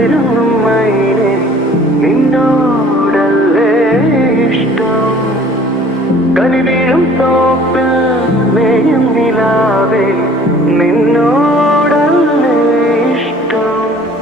കുളിരുന്നും മൈനെ നിന്നോടല്ലേ ഇഷ്ടം. കനിവീഴും തോപ്പിൽ മേയും നിലാവേ നിന്നോട്